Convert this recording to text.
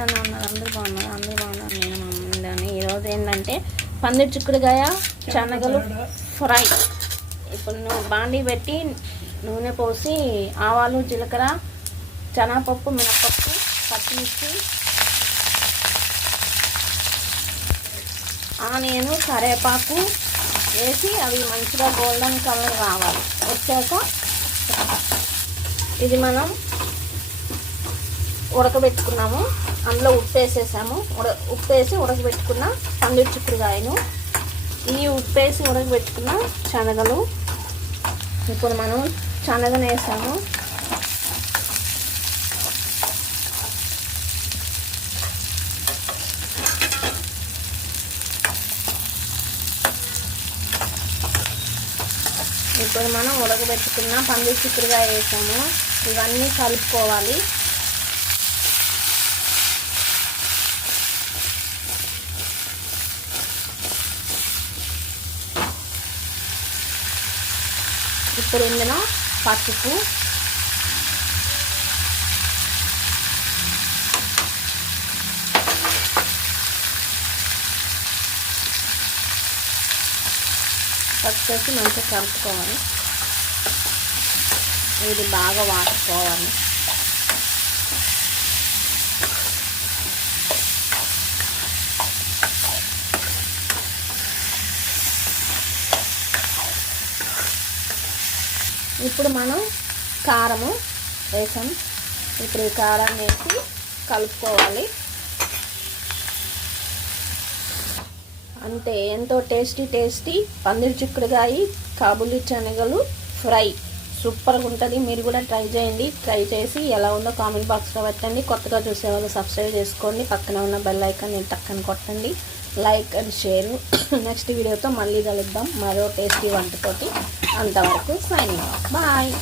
అని ఉన్నారు అందరూ బాగున్నారు అందరూ బాగున్నారు. నేను ఉందని ఈరోజు ఏంటంటే పందిరి చిక్కుడుకాయ శనగలు ఫ్రై. ఇప్పుడు నువ్వు బాండీ పెట్టి నూనె పోసి ఆవాలు జీలకర్ర శనగపప్పు మినపప్పు పచ్చిమిర్చి ఆనియన్ కరేపాకు వేసి అవి మంచిగా గోల్డెన్ కలర్ రావాలి. వచ్చాక ఇది మనం ఉడకబెట్టుకున్నాము. అందులో ఉప్పు వేసేసాము ఉడ ఉప్పు వేసి ఉడకబెట్టుకున్న పందిరి చిక్కుడుగాయను ఈ ఉప్పు వేసి ఉడకబెట్టుకున్న శనగలు. ఇప్పుడు మనం శనగను వేసాము. ఇప్పుడు మనం ఉడకబెట్టుకున్న పందిరి చిక్కుడుకాయ వేసాము. ఇవన్నీ కలుపుకోవాలి. ఇప్పుడు ఇందులో పసుపు. పసుపు వేసి మంచిగా కలుపుకోవాలి. ఇది బాగా వాడుకోవాలి ఇప్పుడు మనం కారము వేసాం. ఇప్పుడు ఈ కారాన్ని వేసి కలుపుకోవాలి. అంతే ఎంతో టేస్టీ టేస్టీ పందిరి చిక్కుడుగాయి కాబులి శనగలు ఫ్రై. సూపర్గా ఉంటుంది. మీరు కూడా ట్రై చేయండి. ట్రై చేసి ఎలా ఉందో కామెంట్ బాక్స్లో పెట్టండి. కొత్తగా చూసేవాళ్ళు సబ్స్క్రైబ్ చేసుకోండి. పక్కన ఉన్న బెల్ ఐకాన్ నేను టక్కన కొట్టండి. Like and share. నెక్స్ట్ వీడియోతో మళ్ళీ కలుద్దాం. మరో టేస్టీ వంటతోటి అంతవరకు సైనింగ్ బాయ్